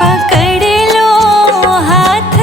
पकड़ लो हाथ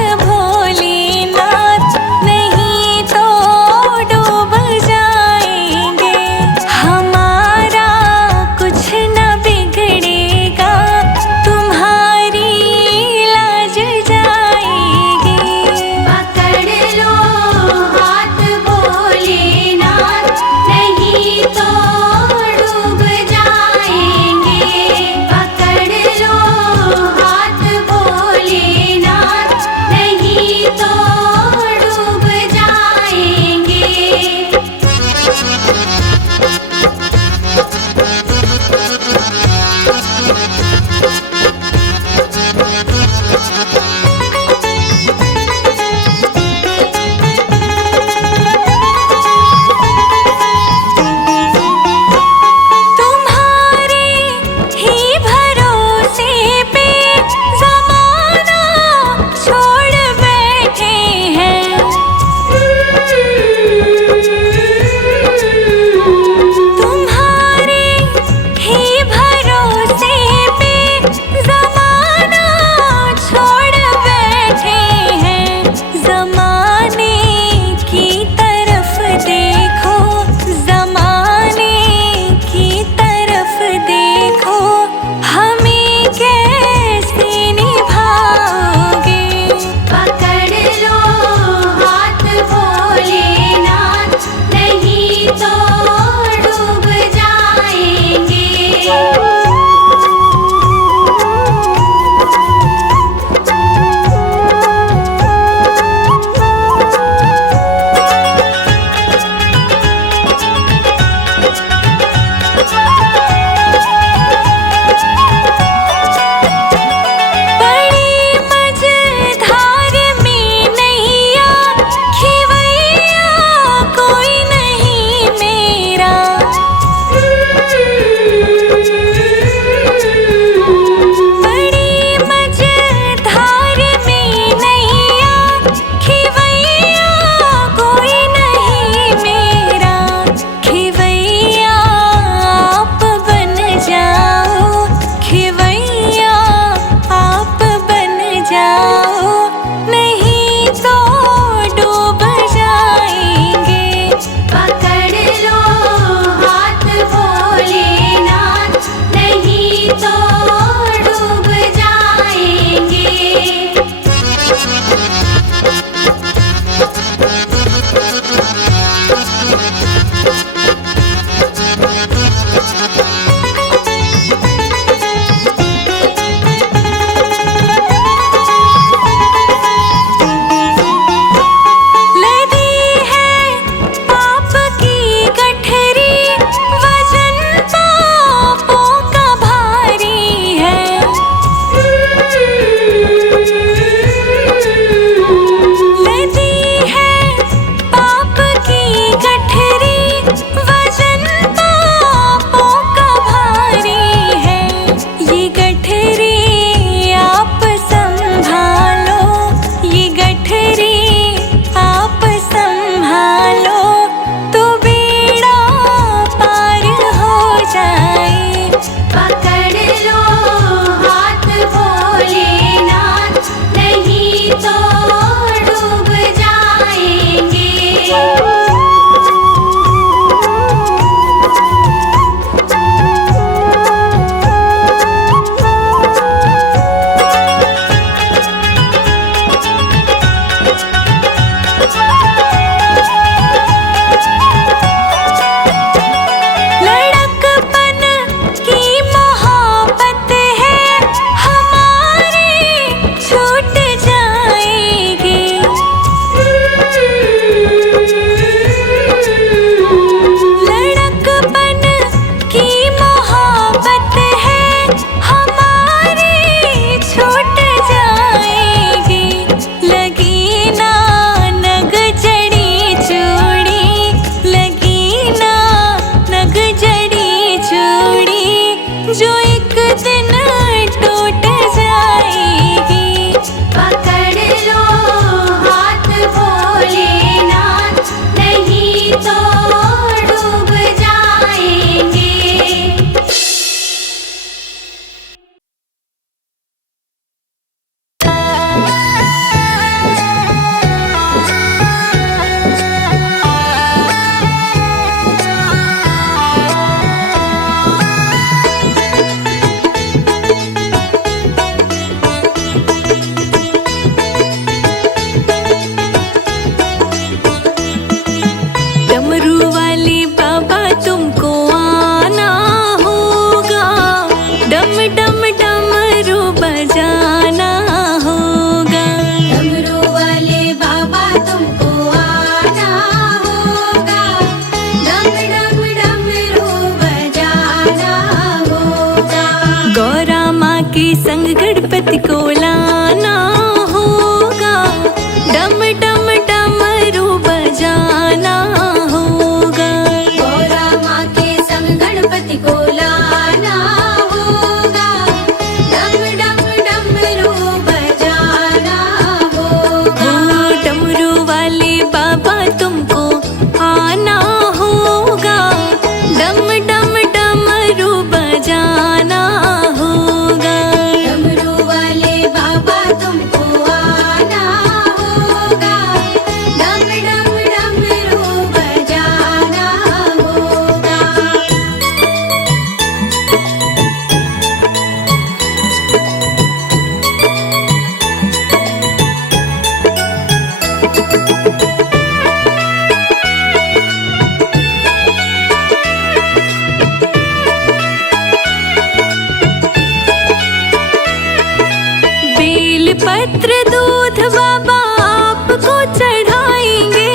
पत्र दूध बाबा आपको चढ़ाएंगे,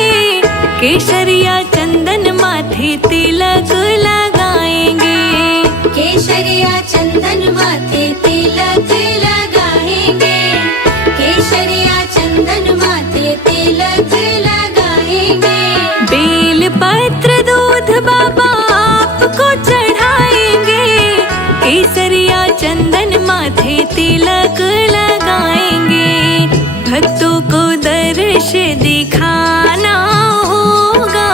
केसरिया चंदन माथे तिलक लगाएंगे। केसरिया चंदन माथे तिलक लगाएंगे, केसरिया चंदन माथे तिलक लगाएंगे। बेल पत्र दूध बाबा आपको चढ़ाएंगे, केसरिया चंदन माथे तिलक लगाएंगे। भक्तों को दर्श दिखाना होगा,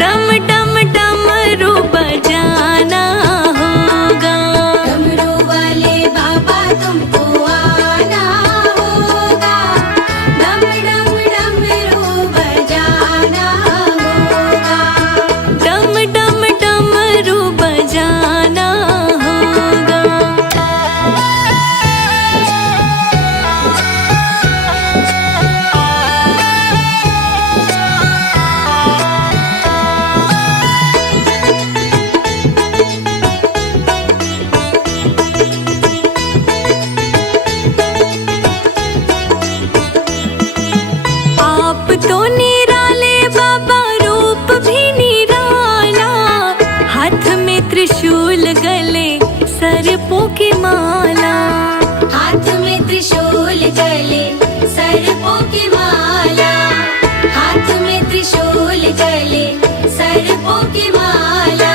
डम डम डमरू बजाना होगा। डमरू वाले बाबा तुमको आना होगा, डम डम डमरू बजाना होगा। डम डम डमरू बजाना होगा। आप तो निराले बाबा, रूप भी निराला, हाथ में त्रिशूल गले सर्पों की माला। हाथ में त्रिशूल गले सर्पों की माला, हाथ में त्रिशूल गले सर्पों की माला।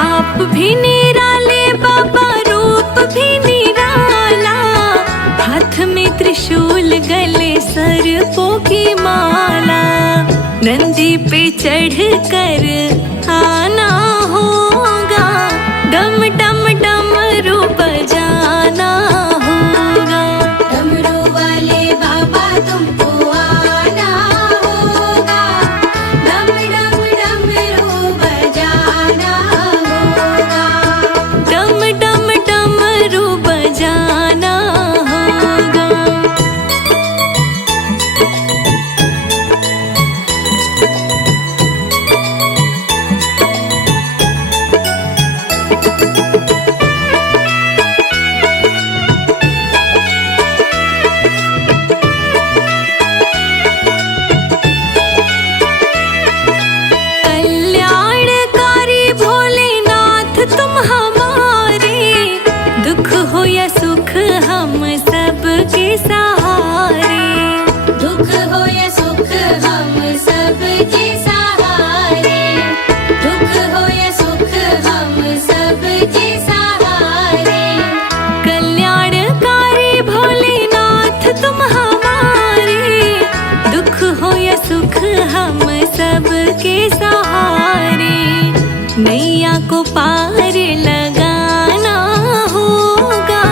आप भी निराले बाबा, रूप भी निराला, हाथ में त्रिशूल गले सर्पों की माला। नंदी पे चढ़ कर आना होगा, डम डम डमरू बजाना होगा। डमरू वाले बाबा तुमको आना होगा, डम डम डमरू बजाना होगा। डम डम डमरू बजाना होगा। कल्याणकारी भोलेनाथ तुम हमारे, दुख हो या सुख हम सबके सहारे। दुख हो या सुख हम सबके सहारे, दुख हो या सुख हम सबके सहारे। कल्याणकारी भोलेनाथ तुम हमारे, दुख हो या सुख हम सबके सहारे। नैया को पार लगाना होगा,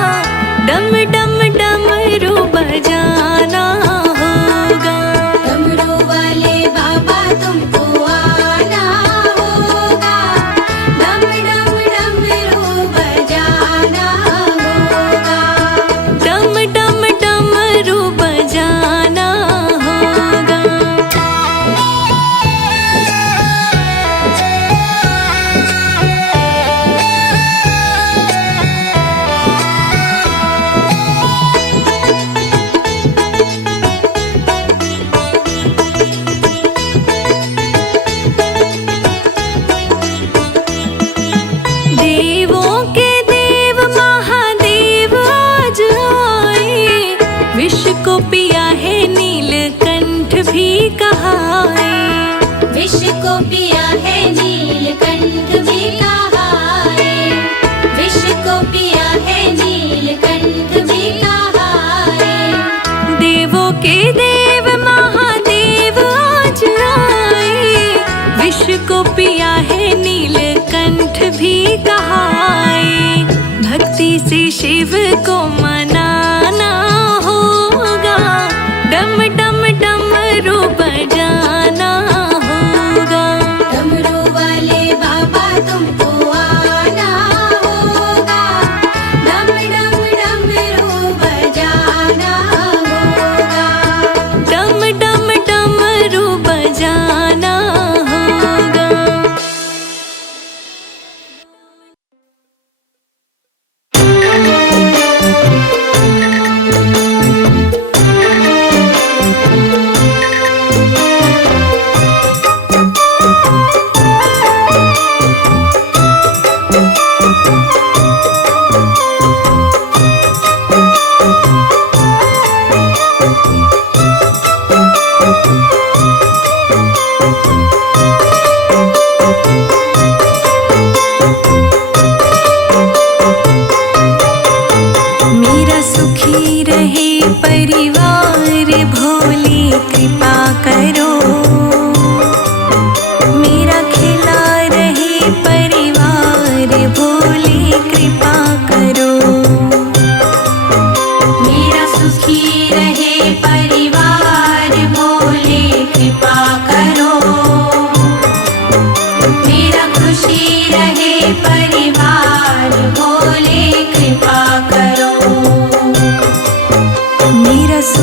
डम डम डमरू बजाना होगा। डमरू वाले बाबा तुमको आना होगा, डम डम डमरू बजाना होगा। डम डम डमरू बजाना होगा। देवों के देव महादेव आज आए, विष को पिया है नीलकंठ भी कहाए। विष को पिया है नीलकंठ भी कहाए, विष को पिया है नीलकंठ भी कहाए। देवों के देव महादेव आज आए, विष को पिया है नीलकंठ भी कहाए। भक्ति से शिव को मनाना होगा, डम डम डमरू बजाना होगा। डमरू वाले बाबा तुमको आना होगा, डम डम डमरू बजाना होगा। डम डम डमरू बजाना होगा।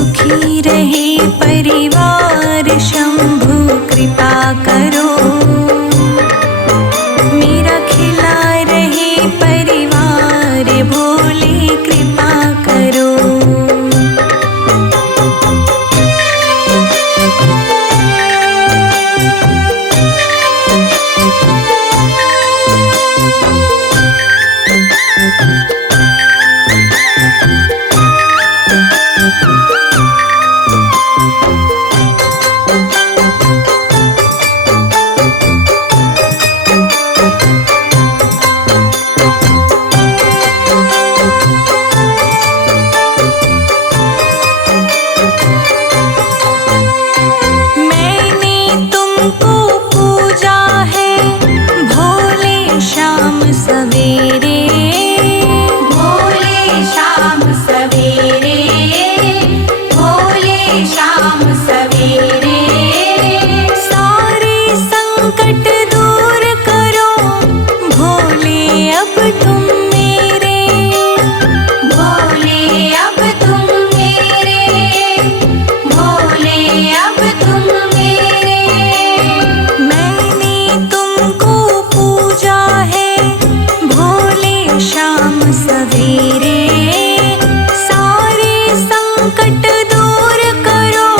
सुखी रहे परिवार शंभु कृपा करो। मेरा खिला रहे परिवार भोले कृपा करो। सवेरे भोले शाम सवेरे, भोले शाम सवेरे। सारे संकट दूर करो भोले अब तुम मेरे। भोले अब तुम मेरे, भोले अब तुम मेरे। मैंने तुमको पूजा है शाम सवेरे। सारे संकट दूर करो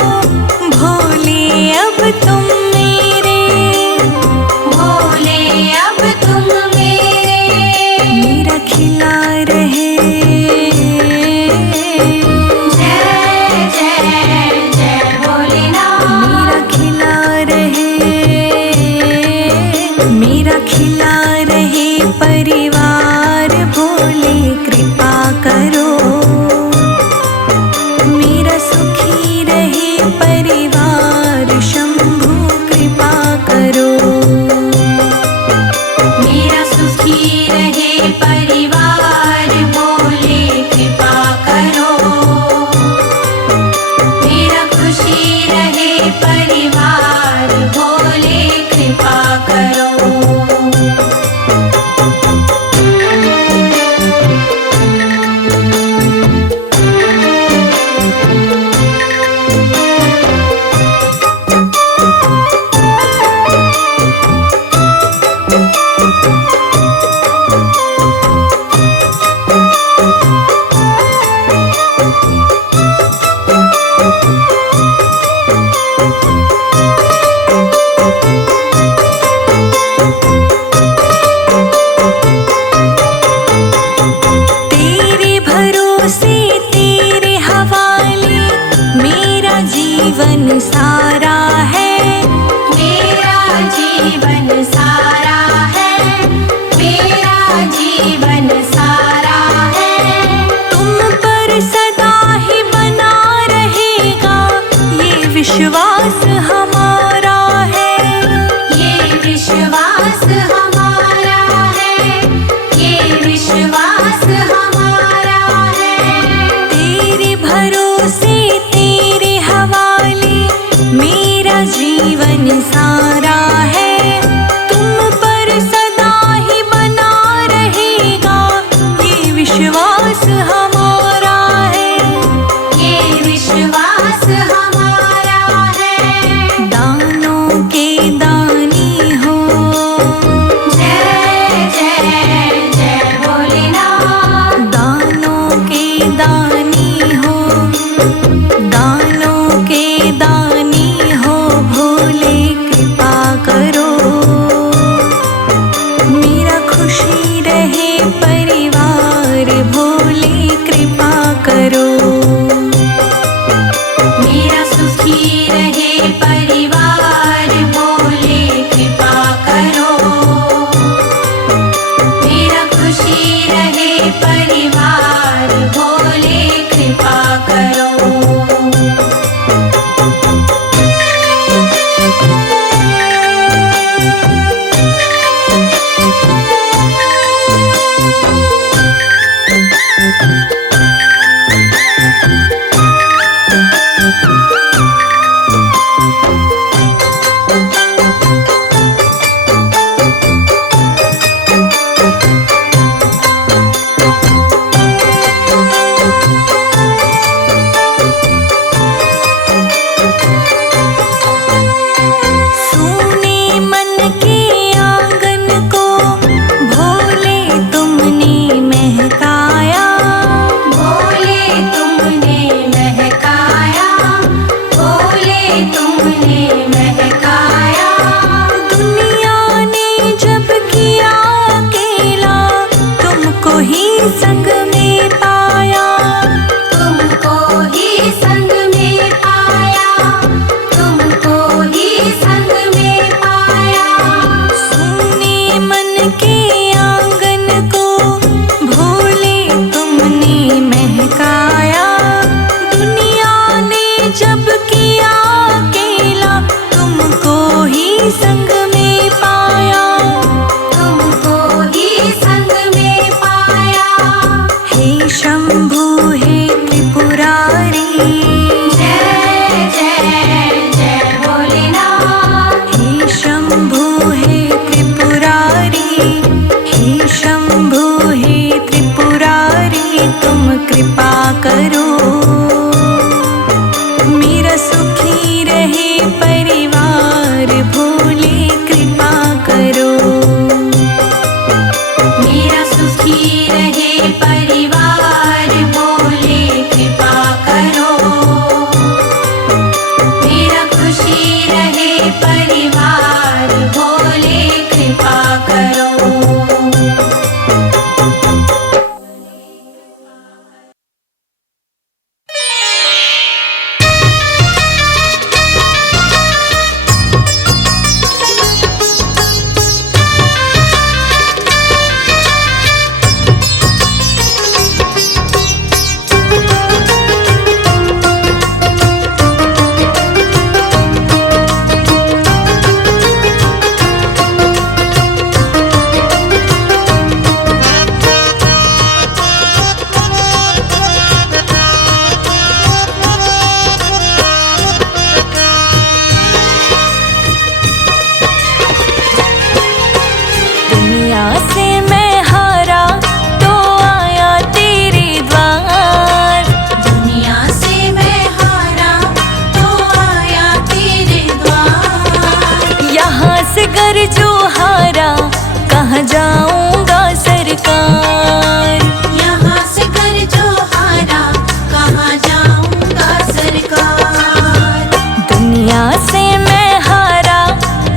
भोले अब तुम मेरे। भोले अब तुम मेरे। मेरा खिला रहे जय जय जय भोलेनाथ। मेरा खिला रहे, मेरा खिला रहे परिवार भोले कृपा करो। मेरा सुखी रहे परिवार शंभु कृपा करो। मेरा सुखी रहे परिवार भोले कृपा करो। मेरा खुशी रहे परिवार भोले कृपा करो। जीवन सारा है, मेरा जीवन सारा है, मेरा जीवन सारा है। तुम पर सदा ही बना रहेगा ये विश्वास हमारा है। ये विश्वास हमारा है, ये विश्वास हमारा है। तेरे भरोसे तेरे हवाले मेरा जीवन सारा है। तुम पर सदा ही बना रहेगा ये विश्वास हमारा है। ये विश्वास हमारा है। दानों के दानी हो, जय जय जय भोलेनाथ। दानों के दानी हो, दानों के दानी हो भोले कृपा करो। मेरा खुशी रहे परिवार भोले कृपा करो। मेरा सुखी रहे परिवार भोले कृपा करो। मेरा खुशी रहे परिवार भोले कृपा करो। किया अकेला, तुमको ही संग में पाया, तुमको ही संग में पाया। हे शंभु हे त्रिपुरारी, जय जय जय भोलेनाथ। हे शंभु हे त्रिपुरारी, हे शंभु हे त्रिपुरारी, तुम कृपा करो मेरा सुखी रहे परिवार, भोले कृपा करो। मेरा सुखी रहे परिवार, भोले कृपा करो। मेरा खुशी रहे परिवार, भोले कृपा करो। दुनिया से मैं हारा तो आया तेरे द्वार, दुनिया से मैं हारा तो आया तेरे द्वार। यहाँ से घर जो हारा कहाँ जाऊंगा सरकार, यहाँ से कर जो हारा कहाँ जाऊंगा सरकार। दुनिया से मैं हारा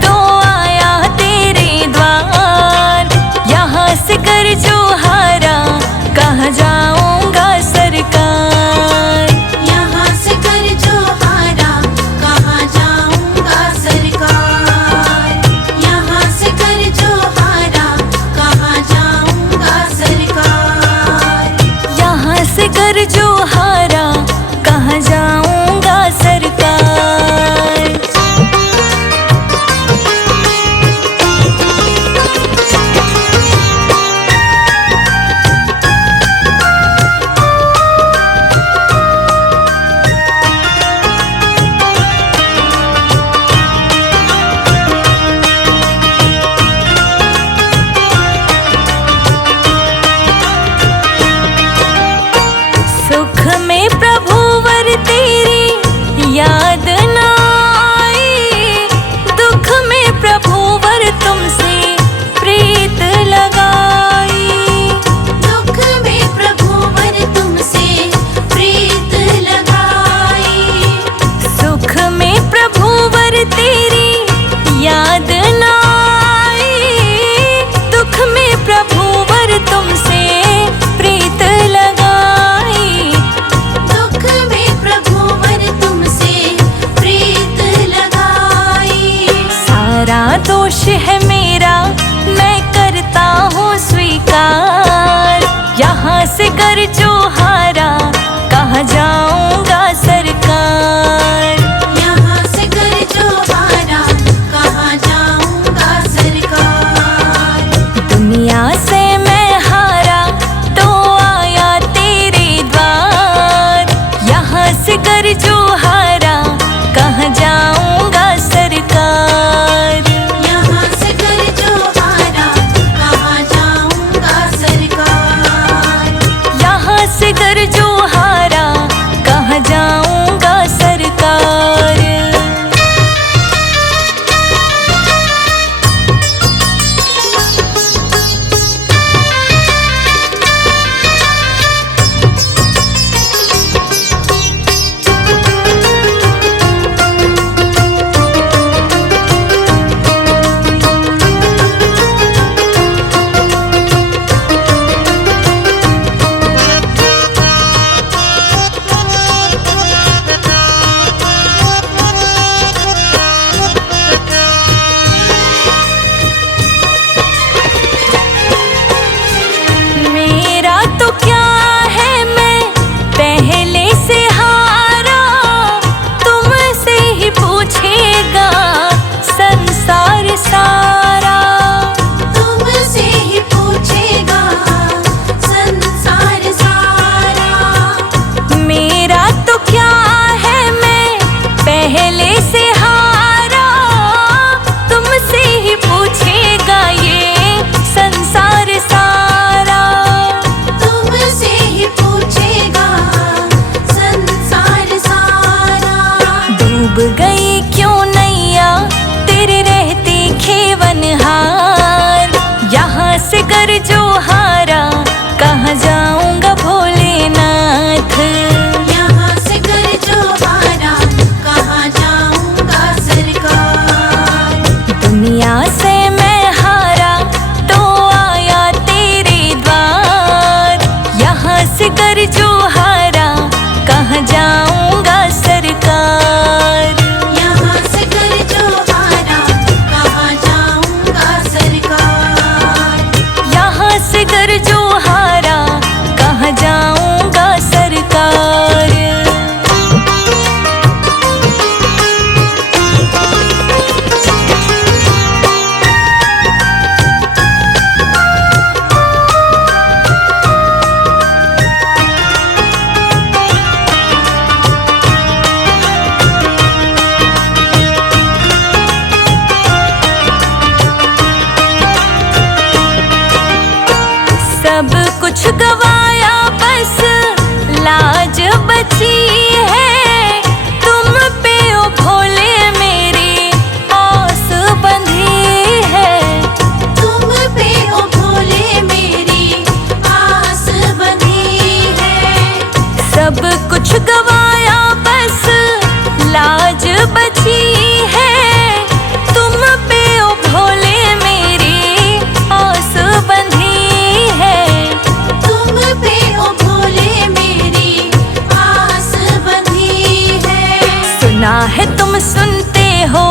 तो आया तेरे द्वार, यहाँ से घर जो हारा कहाँ जाऊंगा सरकार, यहाँ से कर जो हारा कहाँ जाऊंगा सरकार। यहाँ से कर जो हारा कहाँ जाऊंगा सरकार। यहाँ से घर जो हारा कहाँ जाऊंगा सरकार। सुख में प्रभु वर तेरी याद न आई, दुख में प्रभु वर तुमसे प्रीत लगाई, दुख में प्रभु वर तुमसे प्रीत लगाई। सुख में प्रभु वर तेरी याद न आई, दुख में प्रभु वर तुमसे प्रीत लगाई, दुख में प्रभु वर तुमसे प्रीत लगाई। सारा दोष है मेरा मैं करता हूँ स्वीकार, यहाँ से घर जो हारा कहाँ जाऊंगा सरकार, यहाँ से कर जो हारा कहाँ जाऊंगा सरकार। दुनिया से मैं हारा तो आया तेरे द्वार, यहाँ से घर जो हारा कहाँ जाऊंगा सरकार, यहाँ से कर जो हारा कहाँ जाऊंगा सरकार। यहाँ से घर जो हारा डूब गई क्यों नैया तेरे रहते खेवनहार। यहाँ से कर जो हारा कहाँ जाऊंगा भोलेनाथ। यहाँ से कर जो हारा कहाँ जाऊंगा सरकार। दुनिया से मैं हारा तो आया तेरे द्वार। यहाँ से कर जो हारा कहाँ जाऊंगा सरकार। यहाँ से कर जो हारा कहाँ जाऊंगा सरकार। यहाँ से कर जो हारा कहाँ जाऊंगा सरकार। सब कुछ गवाया बस लाज बची है। तुम पे ओ भोले मेरी आस बंधी है। तुम पे ओ भोले मेरी आस बंधी है। सब कुछ गवाया बस लाज बची है। तुम पे ओ भोले मेरी आस बंधी है। तुम पे ओ भोले मेरी आस बंधी है। सुना है तुम सुनते हो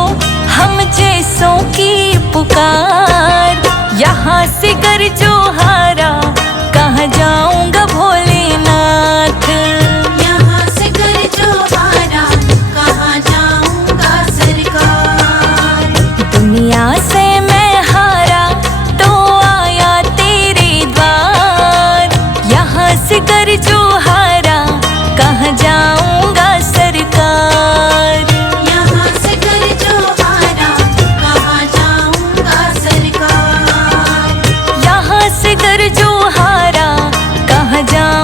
हम जैसों की पुकार। यहाँ से कर जो हारा कहाँ जाऊंगा भोलेनाथ। यहाँ से कर जो हारा कहाँ जाऊंगा सरकार। दुनिया से मैं हारा तो आया तेरे द्वार। यहाँ से कर जो हारा कहाँ जाऊंगा सरकार। यहाँ से कर जो हारा कहाँ जाऊंगा सरकार। यहाँ से कर जो हारा कहाँ जाऊंगा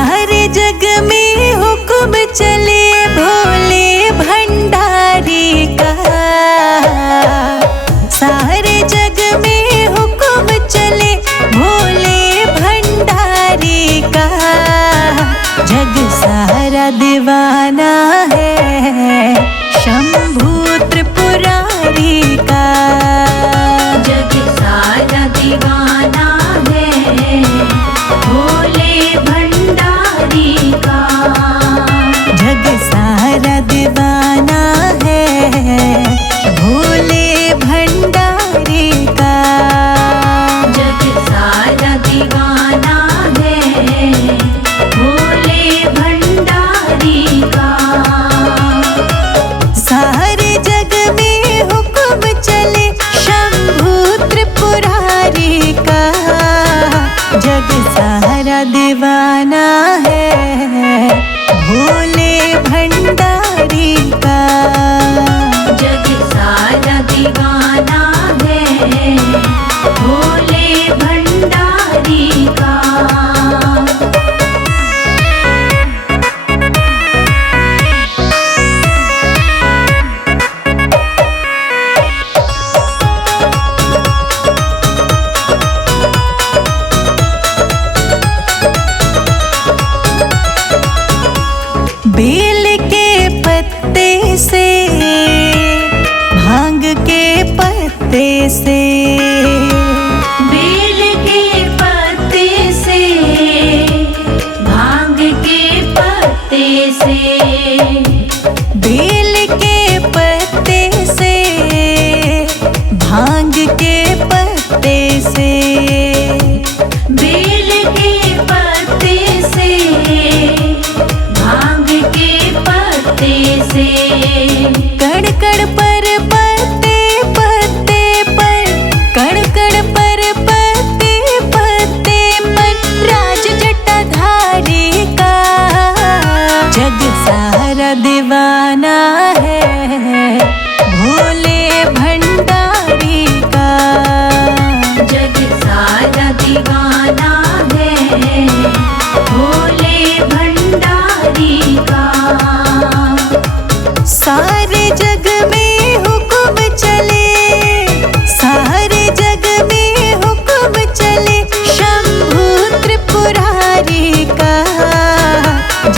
सारे जग में हुक्म चले भोले भंडारी का। सारे जग में हुक्म चले भोले भंडारी का। जग सारा दीवाना है शंभू त्रिपुरारी का। जग सारा दीवाना है भोले भंडारी का। जग सारा दीवाना है भोले भंडारी का। जग सारा दीवाना है भोले भंडारी का। सारे जग में हुक्म चले शंभू त्रिपुरारी का। जग सारा दीवाना है भोले भंडारी का। जग सारा दीवाना है भोले भंडारी का। बेल के पत्ते से भांग के पत्ते से। बेल के पत्ते से भांग के पत्ते से। बेल के पत्ते से भांग के पत्ते से। बेल के पत्ते से भांग के पत्ते से। कड़ कड़ पर पत्ते पत्ते पर, कड़ कड़ पर पत्ते पत्ते पर राज जटाधारी का। जग सारा दीवाना है भोले भंडारी का। जग सारा दीवाना है भोले भंडारी का। सारे जग में हुक्म चले, सारे जग में हुक्म चले शंभू त्रिपुरारी का।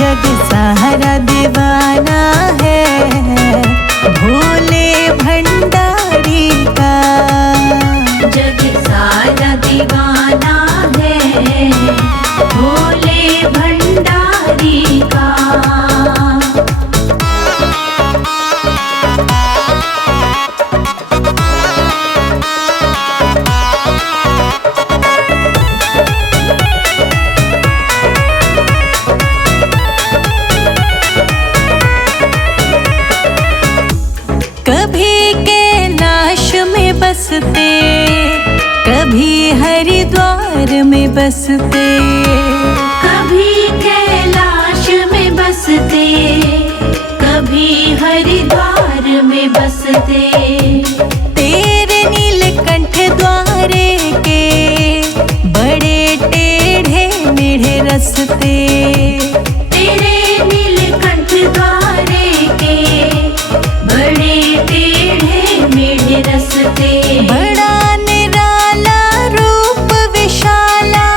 जग सारा दीवाना है भोले भंडारी का। जग सारा दीवाना है भोले भंडारी का। कभी कैलाश में बसते, कभी हरिद्वार में बसते। कभी कैलाश में बसते, कभी हरिद्वार में बसते। तेरे नीलकंठ द्वारे के बड़े टेढ़े मेढ़े रस्ते। तेरे नीलकंठ द्वारे के बड़े टेढ़े मेढ़े रस्ते। बड़ा निराला रूप विशाला,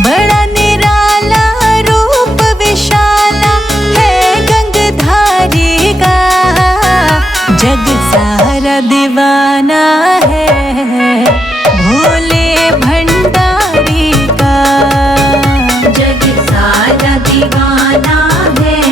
बड़ा निराला रूप विशाला है गंगधारी का। जग सारा दीवाना है भोले भंडारी का। जग सारा दीवाना है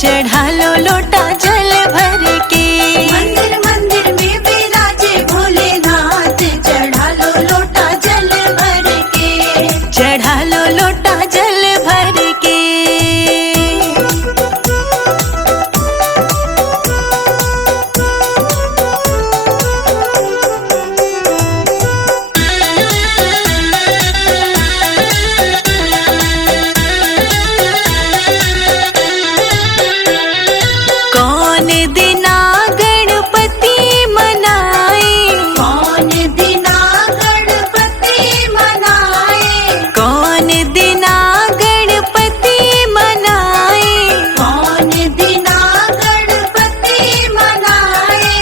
चढ़ा लो लोटा जल भर के। मंदिर मंदिर में विराजे भोलेनाथ, चढ़ा लो लोटा जल भर के। चढ़ा लो लोटा जल भर के। कौन दिना गणपति मनाए, कौन दिना गणपति मनाए, कौन दिना गणपति मनाए। कौन दिना गणपति मनाए।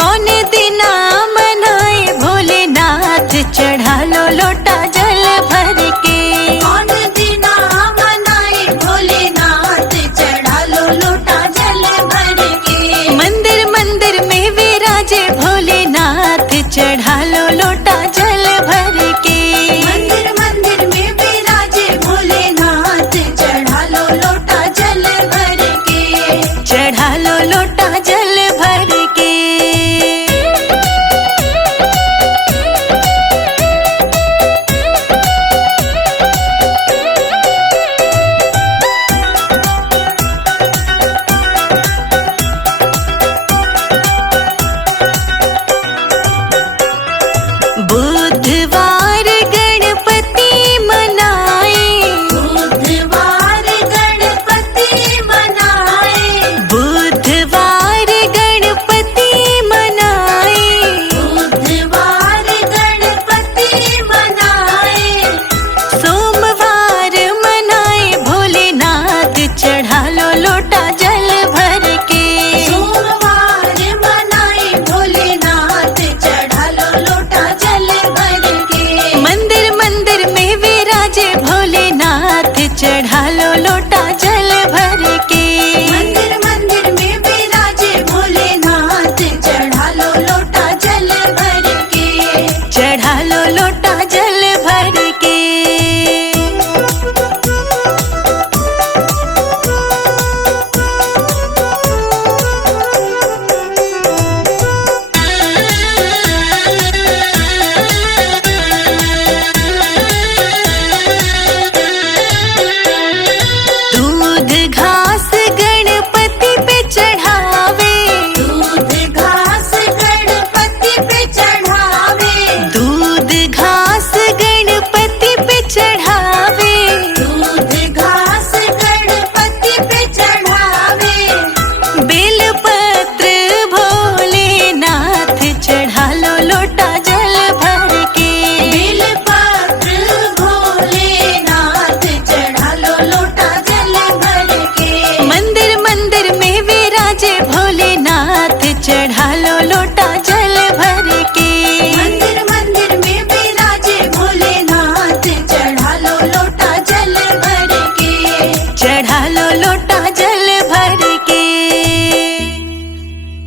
कौन दिना मनाए भोलेनाथ, चढ़ा लो लोटा जल भर के। कौन दिना मनाए भोलेनाथ, चढ़ा लो लोटा जल भर के। मंदिर मंदिर में विराजे भोलेनाथ, चढ़ा लो लोटा जल भर के। मंदिर मंदिर में विराजे भोलेनाथ, चढ़ा लो लोटा जल भर के। चढ़ा लो लोटा जल भर के। बुधवार गणपति मनाए, बुधवार गणपति मनाए, बुधवार गणपति मनाए। बुधवार गणपति मनाए। सोमवार मनाए भोलेनाथ, चढ़ा लो लोटा जल